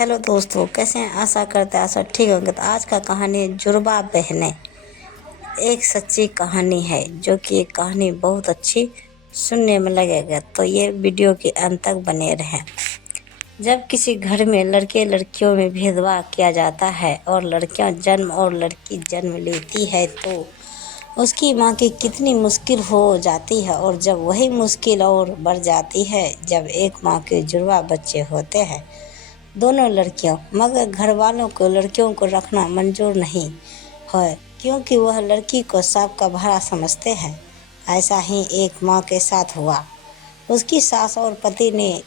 Hello दोस्तों, कैसे हैं? आशा करते हैं आशा ठीक होंगे। तो आज का कहानी है जुड़वा बहनें। एक सच्ची कहानी है जो कि ये कहानी बहुत अच्छी सुनने में लगेगा, तो ये वीडियो के अंत तक बने रहें। जब किसी घर में लड़के लड़कियों में भेदभाव किया जाता है और लड़कियां जन्म और लड़की जन्म लेती है तो उसकी माँ की कितनी मुश्किल हो जाती है, और जब वही मुश्किल और बढ़ जाती है जब एक माँ के जुड़वा बच्चे होते हैं, दोनों लड़कियों। मगर घर वालों को लड़कियों को रखना मंजूर नहीं है, क्योंकि वह लड़की को सांप का भाड़ा समझते हैं। ऐसा ही एक माँ के साथ हुआ। उसकी सास और पति ने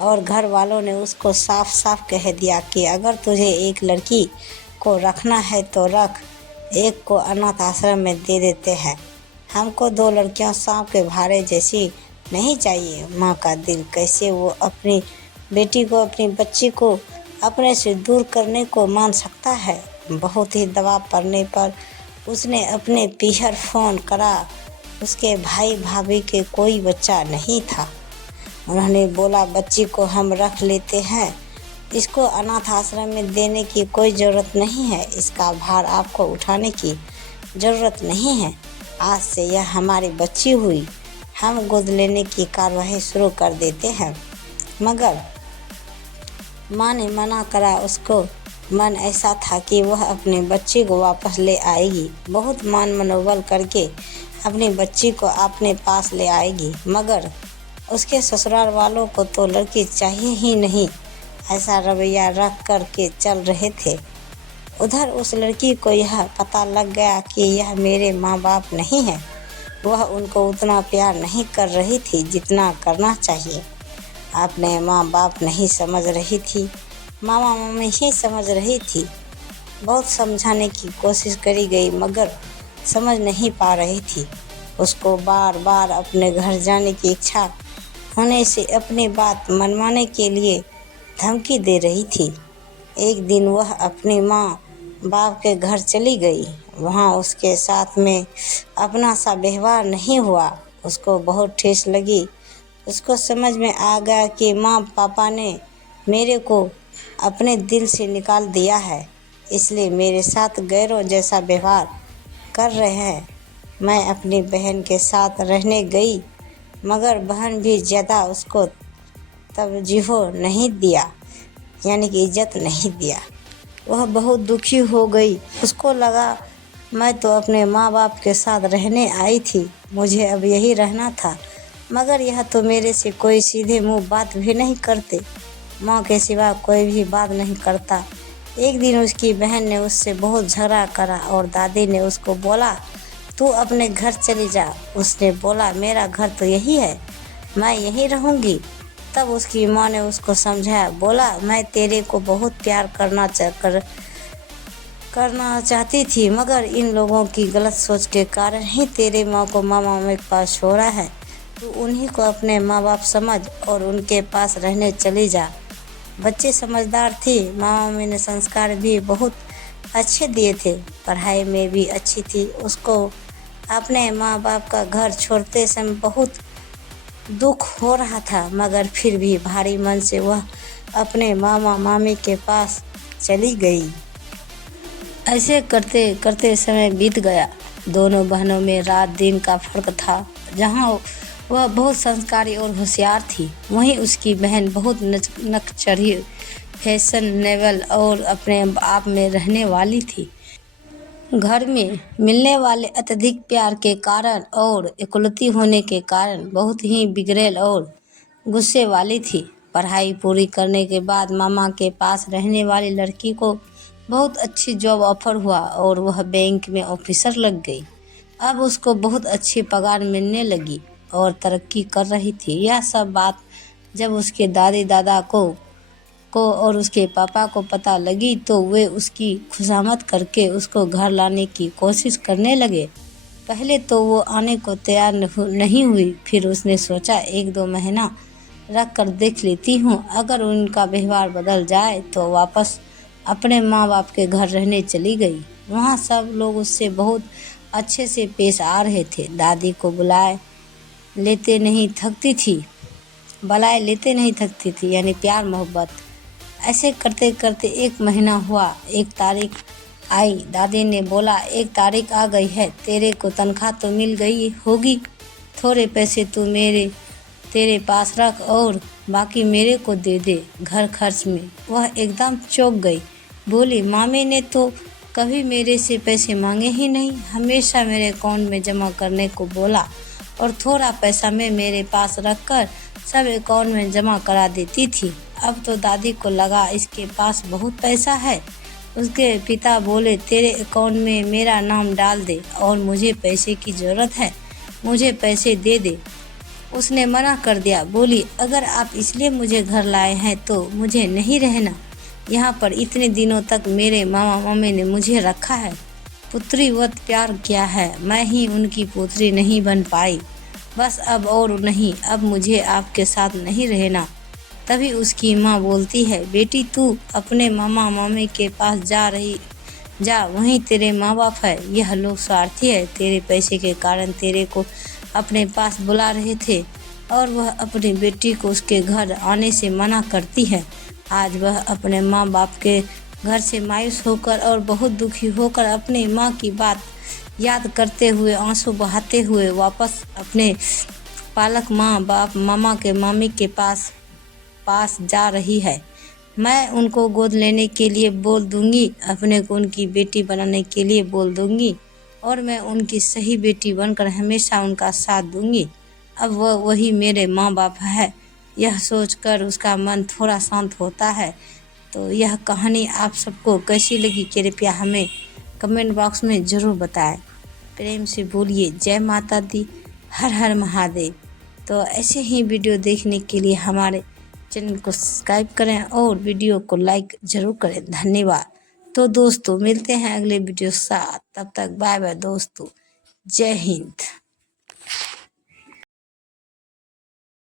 और घर वालों ने उसको साफ साफ कह दिया कि अगर तुझे एक लड़की को रखना है तो रख, एक को अनाथ आश्रम में दे देते हैं। हमको दो लड़कियां सांप के भारे जैसी नहीं चाहिए। माँ का दिल कैसे वो अपनी बेटी को, अपनी बच्ची को अपने से दूर करने को मान सकता है। बहुत ही दबाव पड़ने पर उसने अपने पीहर फ़ोन करा। उसके भाई भाभी के कोई बच्चा नहीं था। उन्होंने बोला, बच्ची को हम रख लेते हैं, इसको अनाथ आश्रम में देने की कोई ज़रूरत नहीं है, इसका भार आपको उठाने की ज़रूरत नहीं है। आज से यह हमारी बच्ची हुई, हम गोद लेने की कार्रवाई शुरू कर देते हैं। मगर माँ ने मना करा। उसको मन ऐसा था कि वह अपनी बच्ची को वापस ले आएगी, बहुत मान मनोबल करके अपनी बच्ची को अपने पास ले आएगी। मगर उसके ससुराल वालों को तो लड़की चाहिए ही नहीं, ऐसा रवैया रख कर के चल रहे थे। उधर उस लड़की को यह पता लग गया कि यह मेरे माँ बाप नहीं है। वह उनको उतना प्यार नहीं कर रही थी जितना करना चाहिए। अपने माँ बाप नहीं समझ रही थी, मामा मामी ही समझ रही थी। बहुत समझाने की कोशिश करी गई मगर समझ नहीं पा रही थी। उसको बार बार अपने घर जाने की इच्छा होने से अपनी बात मनवाने के लिए धमकी दे रही थी। एक दिन वह अपनी माँ बाप के घर चली गई। वहाँ उसके साथ में अपना सा व्यवहार नहीं हुआ। उसको बहुत ठेस लगी। उसको समझ में आ गया कि माँ पापा ने मेरे को अपने दिल से निकाल दिया है, इसलिए मेरे साथ गैरों जैसा व्यवहार कर रहे हैं। मैं अपनी बहन के साथ रहने गई मगर बहन भी ज़्यादा उसको तवज्जो नहीं दिया, यानी कि इज्जत नहीं दिया। वह बहुत दुखी हो गई। उसको लगा मैं तो अपने माँ बाप के साथ रहने आई थी, मुझे अब यही रहना था, मगर यह तो मेरे से कोई सीधे मुंह बात भी नहीं करते। माँ के सिवा कोई भी बात नहीं करता। एक दिन उसकी बहन ने उससे बहुत झगड़ा करा और दादी ने उसको बोला, तू अपने घर चली जा। उसने बोला, मेरा घर तो यही है, मैं यहीं रहूँगी। तब उसकी माँ ने उसको समझाया, बोला, मैं तेरे को बहुत प्यार करना चाहती थी, मगर इन लोगों की गलत सोच के कारण ही तेरे माँ को मामा मामी के पास छोड़ा है। तू उन्हीं को अपने माँ बाप समझ और उनके पास रहने चली जा। बच्चे समझदार थी। मामा मामी ने संस्कार भी बहुत अच्छे दिए थे, पढ़ाई में भी अच्छी थी। उसको अपने माँ बाप का घर छोड़ते समय बहुत दुख हो रहा था, मगर फिर भी भारी मन से वह अपने मामा मामी के पास चली गई। ऐसे करते करते समय बीत गया। दोनों बहनों में रात दिन का फर्क था। जहाँ वह बहुत संस्कारी और होशियार थी, वहीं उसकी बहन बहुत नकचढ़ी, फैशनेबल और अपने आप में रहने वाली थी। घर में मिलने वाले अत्यधिक प्यार के कारण और इकलौती होने के कारण बहुत ही बिगड़ैल और गुस्से वाली थी। पढ़ाई पूरी करने के बाद मामा के पास रहने वाली लड़की को बहुत अच्छी जॉब ऑफर हुआ और वह बैंक में ऑफिसर लग गई। अब उसको बहुत अच्छी पगार मिलने लगी और तरक्की कर रही थी। यह सब बात जब उसके दादी दादा को और उसके पापा को पता लगी तो वे उसकी खुशामद करके उसको घर लाने की कोशिश करने लगे। पहले तो वो आने को तैयार नहीं हुई, फिर उसने सोचा 1-2 महीना रख कर देख लेती हूँ, अगर उनका व्यवहार बदल जाए तो वापस अपने माँ बाप के घर रहने चली गई। वहाँ सब लोग उससे बहुत अच्छे से पेश आ रहे थे। दादी को बुलाए लेते नहीं थकती थी, यानी प्यार मोहब्बत ऐसे करते करते 1 महीना हुआ। एक तारीख आई, दादी ने बोला 1 तारीख आ गई है, तेरे को तनख्वाह तो मिल गई होगी, थोड़े पैसे तू तेरे पास रख और बाकी मेरे को दे दे घर खर्च में। वह एकदम चौंक गई, बोली मामी ने तो कभी मेरे से पैसे मांगे ही नहीं, हमेशा मेरे अकाउंट में जमा करने को बोला और थोड़ा पैसा मैं मेरे पास रखकर सब अकाउंट में जमा करा देती थी। अब तो दादी को लगा इसके पास बहुत पैसा है। उसके पिता बोले तेरे अकाउंट में मेरा नाम डाल दे और मुझे पैसे की ज़रूरत है, मुझे पैसे दे दे। उसने मना कर दिया, बोली अगर आप इसलिए मुझे घर लाए हैं तो मुझे नहीं रहना यहाँ पर। इतने दिनों तक मेरे मामा मामी ने मुझे रखा है, पुत्रीवत प्यार किया है, मैं ही उनकी पुत्री नहीं बन पाई, बस अब और नहीं, अब मुझे आपके साथ नहीं रहना। तभी उसकी माँ बोलती है, बेटी तू अपने मामा मामी के पास जा, वहीं तेरे माँ बाप है। यह लोग स्वार्थी है, तेरे पैसे के कारण तेरे को अपने पास बुला रहे थे और वह अपनी बेटी को उसके घर आने से मना करती है। आज वह अपने माँ बाप के घर से मायूस होकर और बहुत दुखी होकर अपनी माँ की बात याद करते हुए आंसू बहाते हुए वापस अपने पालक माँ बाप मामा के मामी के पास जा रही है। मैं उनको गोद लेने के लिए बोल दूंगी, अपने को उनकी बेटी बनाने के लिए बोल दूंगी और मैं उनकी सही बेटी बनकर हमेशा उनका साथ दूंगी। अब वह वही मेरे माँ बाप है। यह सोचकर उसका मन थोड़ा शांत होता है। तो यह कहानी आप सबको कैसी लगी कृपया हमें कमेंट बॉक्स में ज़रूर बताएं। प्रेम से बोलिए जय माता दी, हर हर महादेव। तो ऐसे ही वीडियो देखने के लिए हमारे चैनल को सब्सक्राइब करें और वीडियो को लाइक ज़रूर करें। धन्यवाद। तो दोस्तों मिलते हैं अगले वीडियो के साथ, तब तक बाय बाय दोस्तों, जय हिंद।